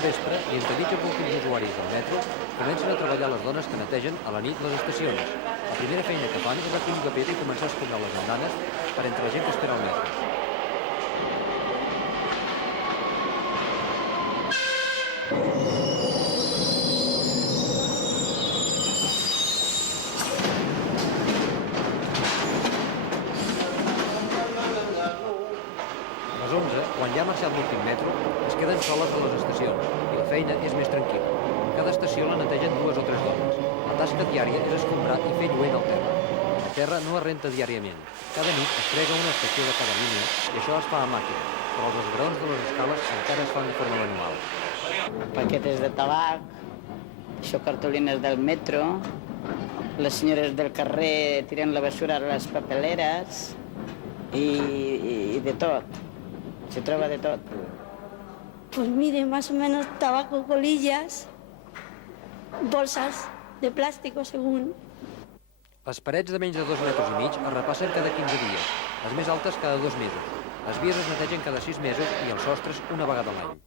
al vespre, i entremig amb últims usuaris del metro, comencen a treballar les dones que netegen a la nit les estacions. La primera feina que fan és recollir un paper i començar a escombrar les andanes per entre la gent que espera el metro. A les 11, quan ja ha marxat l'últim metro, es queden soles de les estacions i la feina és més tranquil·la. Cada estació la netegen 2 o 3 dones. La tasca diària és escombrar i fer lluent al terra. El terra no es renta diàriament. Cada nit es frega una estació de cada línia i això es fa a màquina, però els esgraons de les escales encara es fan de forma manual. Paquetes de tabac, això cartolines del metro, les senyores del carrer tirant la basura a les papeleres i de tot. Se troba de tot. Pues mire, más o menos tabaco, colillas, bolsas de plástico según. Les parets de menys de 2 metres i mig es repassen cada 15 dies, les més altes cada 2 mesos. Les vies es netegen cada 6 mesos i els sostres una vegada a l'any.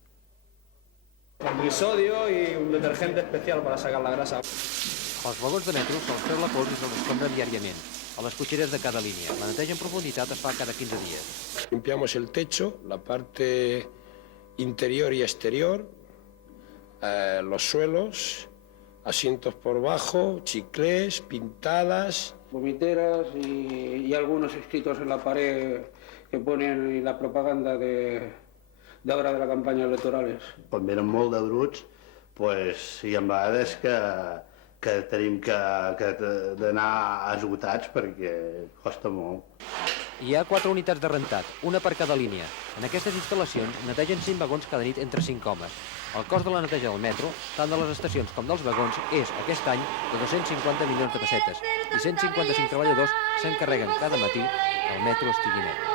Con grisodio y un detergente especial para sacar la grasa. Els vagons de metro se'ls treu la pols i se'ls escombren diàriament, a les cotxeres de cada línia. La neteja en profunditat es fa cada 15 dies. Limpiamos el techo, la parte interior y exterior, los suelos, asientos por bajo, chiclés, pintadas. Vomiteras y algunos escritos en la pared que ponen la propaganda de ahora de la campanya electorales. Quan venen molt de bruts, pues, hi ha vegades que tenim d'anar esgotats perquè costa molt. Hi ha 4 unitats de rentat, una per cada línia. En aquestes instal·lacions netegen 5 vagons cada nit entre 5 homes. El cost de la neteja del metro, tant de les estacions com dels vagons, és, aquest any, de 250 milions de pessetes i 155 treballadors s'encarreguen cada matí que el metro estigui net.